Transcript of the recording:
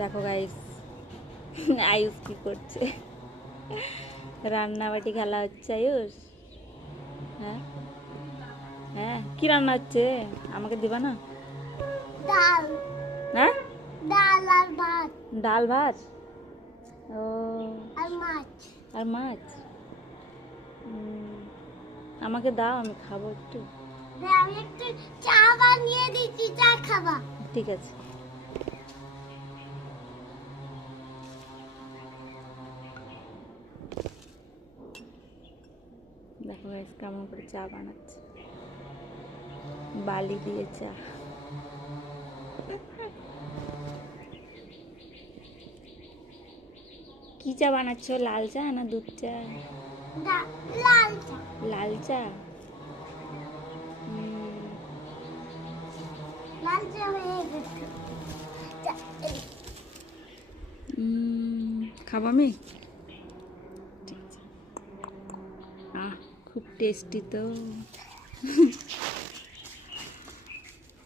দেখো গাইস, আয়ুষ কি করছে, রান্নাবাটি খেলা হচ্ছে আয়ুষ। হ্যাঁ হ্যাঁ, কি রান্না হচ্ছে আমাকে দিবা না? ডাল। হ্যাঁ, ডাল আর ভাত ডাল ভাত। ও, আর মাছ। আর মাছ। আমাকে দাও, আমি খাবো একটু। আমি একটু চা বানিয়ে দিচ্ছি, চা খাবা? ঠিক আছে। দেখো গাইস কেমন করে চা বানাচ্ছে, বালি দিয়ে চা। কি চা বানাচ্ছ, লাল চা না দুধ চা? লাল চা। লাল চা। লাল চা হয়ে গেছে। খাবো আমি? ঠিক আছে। খুব টেস্টি তো।